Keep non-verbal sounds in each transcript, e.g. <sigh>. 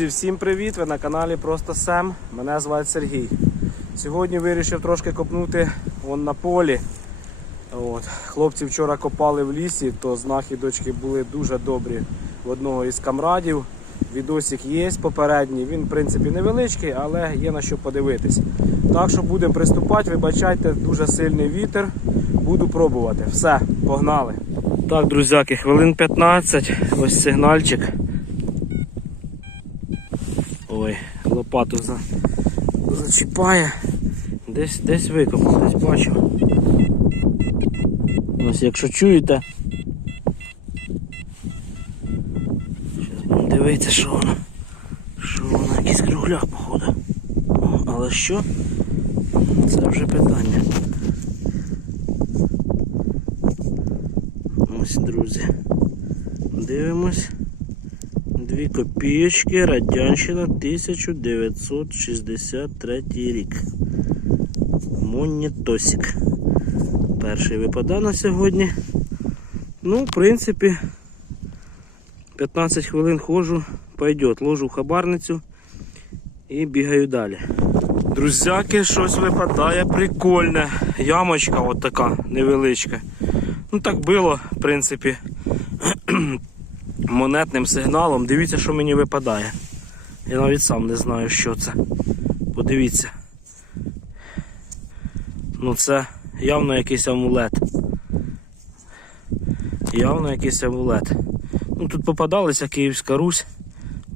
Друзі, всім привіт! Ви на каналі Просто Сем. Мене звати Сергій. Сьогодні вирішив трошки копнути вон на полі. От. Хлопці вчора копали в лісі, то знахідочки були дуже добрі в одного із камрадів. Відосик є попередній, він в принципі невеличкий, але є на що подивитись. Так що будемо приступати, вибачайте, дуже сильний вітер. Буду пробувати. Все, погнали. Так, друзяки, хвилин 15, ось сигнальчик. Лопату за... зачіпає. Десь десь викопав, десь бачу. Ось якщо чуєте. Будемо дивитися, що воно. Що воно, якийсь кругляк, походу. Але що? Це вже питання. Ось, друзі. Дивимось. Дві копійочки, Радянщина 1963 рік. Монітосик. Перший випадає на сьогодні. Ну, в принципі, 15 хвилин ходжу, пойдет, ложу в хабарницю і бігаю далі. Друзяки, щось випадає прикольне. Ямочка от така невеличка. Ну так було, в принципі <clears throat> монетним сигналом. Дивіться, що мені випадає. Я навіть сам не знаю, що це. Подивіться. Ну це явно якийсь амулет. Явно якийсь амулет. Ну тут попадалася Київська Русь.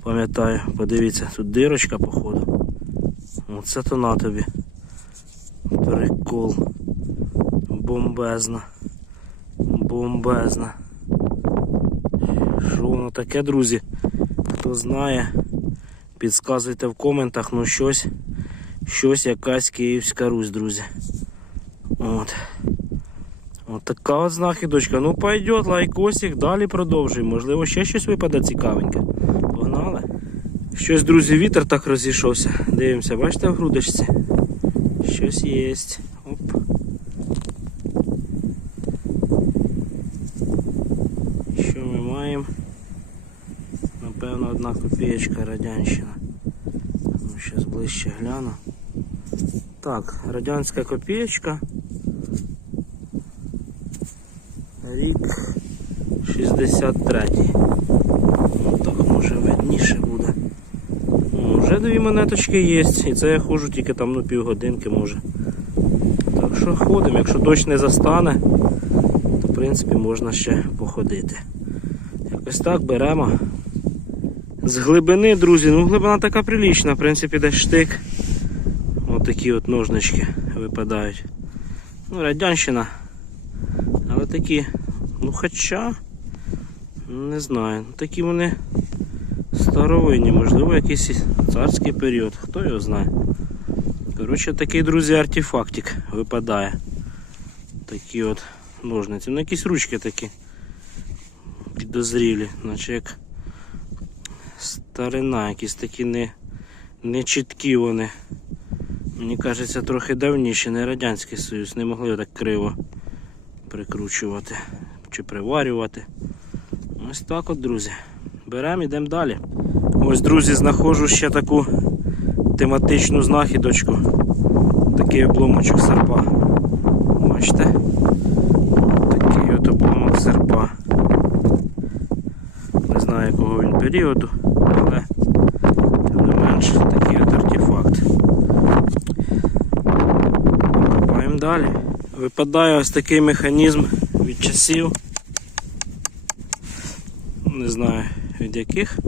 Пам'ятаю, подивіться, тут дирочка походу. Оце то на тобі. Прикол. Бомбезна. Бомбезна. Воно таке, друзі? Хто знає, підказуйте в коментах, ну щось, щось якась Київська Русь, друзі. От. От така от знахідочка. Ну пойдет лайкосик, далі продовжуємо. Можливо, ще щось випаде цікавеньке. Погнали. Щось, друзі, вітер так розійшовся. Дивимося, бачите в грудочці? Щось є. Оп. Що ми маємо? Напевно, одна копієчка радянщина. Ну, зараз ближче гляну. Так, радянська копієчка. Рік 63. Ну так може видніше буде. О, вже дві монеточки є. І це я ходжу тільки там ну, півгодинки може. Так що ходимо, якщо дощ не застане, то в принципі можна ще походити. Якось так беремо. З глибини, друзі, ну глибина така прилічна, в принципі, десь штик. Ось такі от ножнички випадають. Ну, радянщина. Але такі, ну хоча, не знаю, такі вони старовинні, можливо, якийсь царський період, хто його знає. Коротше, такий, друзі, артефактик випадає. Такі от ножниці. Ну якісь ручки такі підозрілі, наче як старина, якісь такі не, не чіткі вони. Мені кажеться, трохи давніші, не Радянський Союз, не могли так криво прикручувати чи приварювати. Ось так от, друзі. Беремо, йдемо далі. Ось, друзі, знаходжу ще таку тематичну знахідочку. Такий обломочок серпа. Бачите? Такий от обломок серпа. Не знаю якого він періоду, але тим не менш такий от артефакт. Копаємо далі. Випадає ось такий механізм від часів. Не знаю від яких,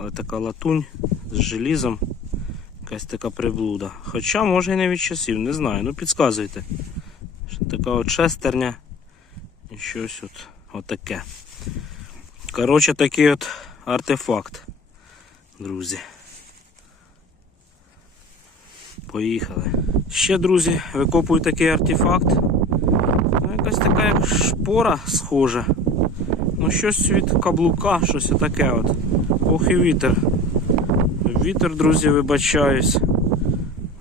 але така латунь з желізом. Якась така приблуда. Хоча може і не від часів, не знаю. Ну підказуйте. Така от шестерня і щось от отаке. Коротше, такий от артефакт, друзі. Поїхали. Ще, друзі, викопую такий артефакт. Ну, якась така як шпора схожа. Ну щось від каблука, щось таке от. Ох і вітер. Вітер, друзі, вибачаюсь.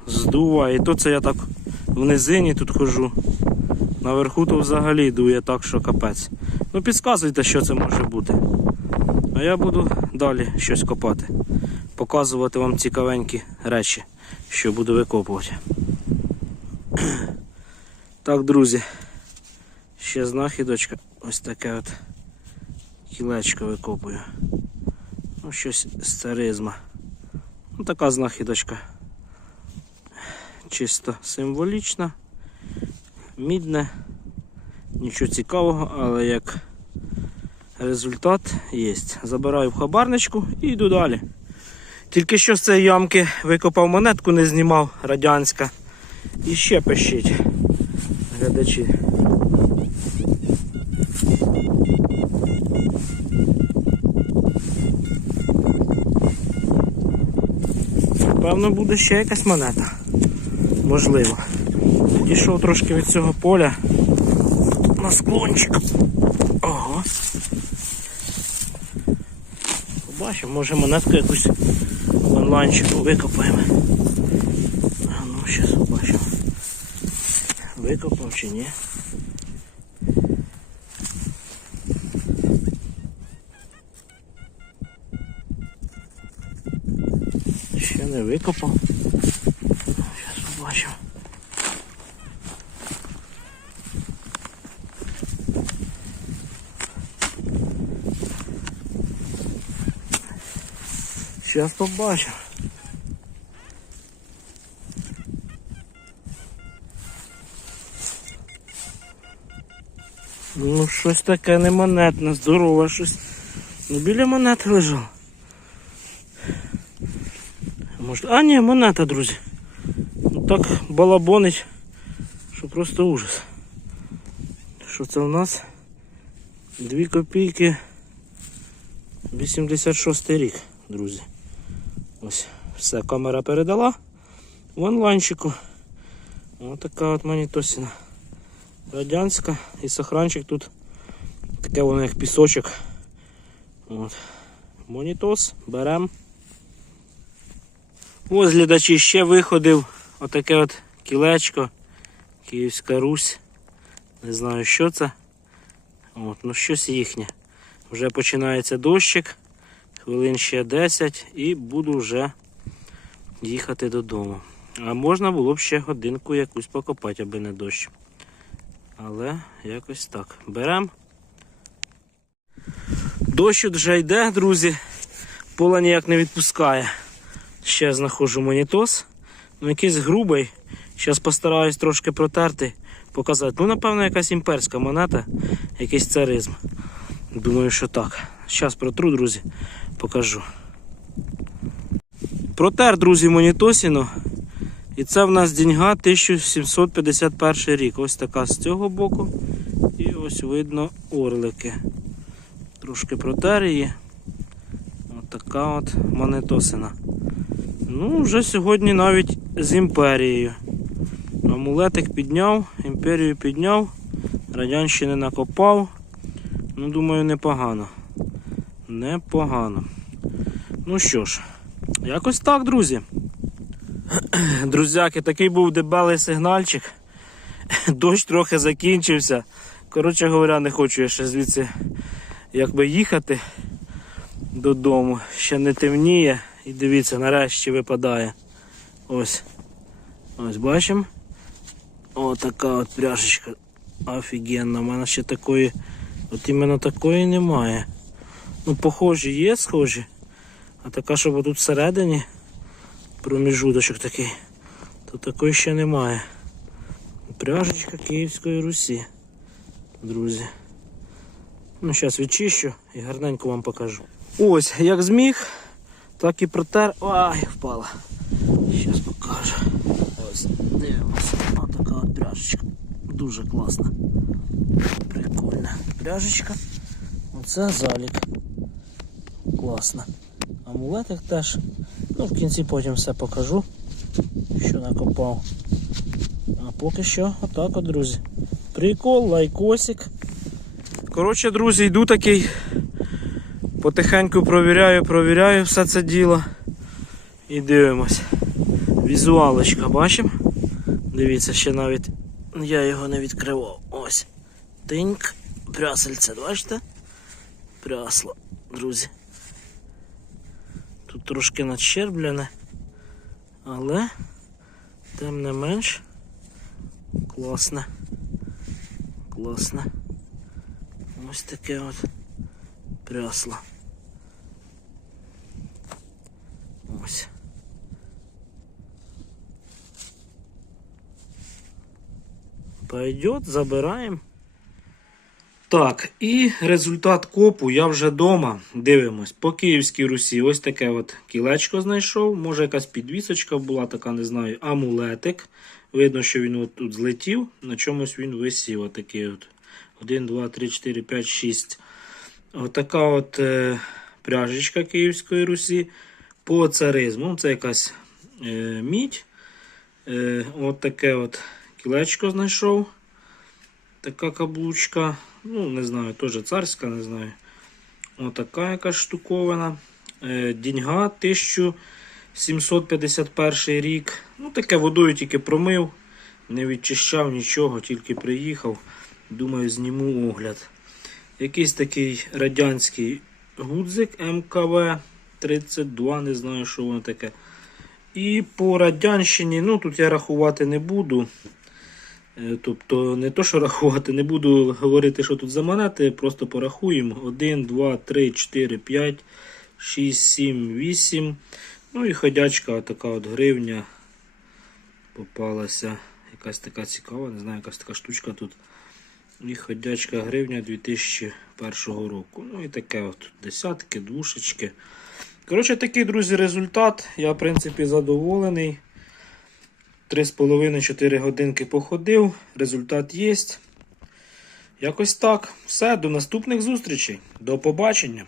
Здуває. І то це я так в низині тут хожу. Наверху то взагалі дує так, що капець. Ну підказуйте, що це може бути. А я буду далі щось копати. Показувати вам цікавенькі речі, що буду викопувати. <clears throat> Так, друзі, ще знахідочка. Ось таке от кілечко викопую. Ну, щось з. Ну, така знахідочка. Чисто символічна, мідне, нічого цікавого, але як результат є. Забираю в хабарничку і йду далі. Тільки що з цієї ямки викопав монетку, не знімав радянська. І ще пишіть, глядачі. Певно буде ще якась монета. Можливо. Підійшов трошки від цього поля на склончик. Ого. Побачимо, може монетку якусь онлайнчику викопаємо. А ну, зараз побачимо. Викопав чи ні. Ще не викопав. Зараз побачимо. Зараз побачимо. Ну, щось таке не монетне, здорове щось. Ну, біля монети лежав. Може... А, ні, монета, друзі. Ну, так балабонить, що просто ужас. Що це у нас? Дві копійки 86 рік, друзі. Ось все, камера передала в онлайнчику. Ось така от монітосіна. Радянська і сохранчик тут таке воно як пісочок. От. Монітос, берем. Ось глядачі ще виходив отаке от кілечко. Київська Русь. Не знаю що це. От, ну щось їхнє. Вже починається дощик. Хвилин ще 10 і буду вже їхати додому. А можна було б ще годинку якусь покопати, аби не дощ. Але якось так. Берем. Дощ вже йде, друзі. Пола ніяк не відпускає. Ще знаходжу монітос. Ну, якийсь грубий. Зараз постараюсь трошки протерти, показати. Ну, напевно, якась імперська монета, якийсь царизм. Думаю, що так. Зараз протру, друзі, покажу. Протер, друзі, монітосіно. І це в нас деньга 1751 рік. Ось така з цього боку. І ось видно орлики. Трошки протер її. Ось така от монетосина. Ну, вже сьогодні навіть з імперією. Амулетик підняв, імперію підняв, радянщини накопав. Ну, думаю, непогано. Непогано. Ну що ж, якось так, друзі. <clears throat> Друзяки, такий був дебелий сигнальчик. <clears throat> Дощ трохи закінчився. Коротше говоря, не хочу я ще звідси якби їхати додому. Ще не темніє. І дивіться, нарешті випадає. Ось. Ось бачимо. О, така от пряжечка. Офігенна. У мене ще такої, от іменно такої немає. Ну, похожі є, схожі. А така, щоб тут всередині проміжуточок такий, то такої ще немає. Пряжечка Київської Русі, друзі. Ну, зараз відчищу і гарненько вам покажу. Ось, як зміг, так і протер. Ай, впала. Зараз покажу. Ось, дивимося. Ось така от пряжечка. Дуже класна. Прикольна пряжечка. Оце залік. Класно. Амулетик теж. Ну, в кінці потім все покажу, що накопав. А поки що, отак от, друзі. Прикол, лайкосик. Коротше, друзі, йду такий. Потихеньку провіряю, провіряю все це діло. І дивимось. Візуалочка, бачимо? Дивіться, ще навіть я його не відкривав. Ось. Тиньк. Прясельце, бачите? Прясло. друзі. Трошки надщерблене, але тим не менш класне. Класне. Ось таке от прясло. Ось. Пойдет, забираємо. Так, і результат копу я вже вдома. Дивимось. По Київській Русі ось таке от кілечко знайшов. Може якась підвісочка була, така не знаю, амулетик. Видно, що він от тут злетів, на чомусь він висів. Отакий от. 1, 2, 3, 4, 5, 6. Отака от е, пряжечка Київської Русі. По царизму. Це якась е, мідь. Е, от таке от кілечко знайшов. Така каблучка. Ну, не знаю, теж царська, не знаю. Отака якась штуковина. Е, Діньга 1751 рік. Ну, таке водою тільки промив, не відчищав нічого, тільки приїхав. Думаю, зніму огляд. Якийсь такий радянський гудзик МКВ 32, не знаю, що воно таке. І по радянщині, ну тут я рахувати не буду. Е, Тобто не то, що рахувати, не буду говорити, що тут за монети, просто порахуємо. 1, 2, 3, 4, 5, 6, 7, 8. Ну і ходячка, така от гривня попалася. Якась така цікава, не знаю, якась така штучка тут. І ходячка гривня 2001 року. Ну і таке от десятки, двушечки. Коротше, такий, друзі, результат. Я, в принципі, задоволений. 3,5-4 годинки походив, результат є. Якось так. Все, до наступних зустрічей. До побачення.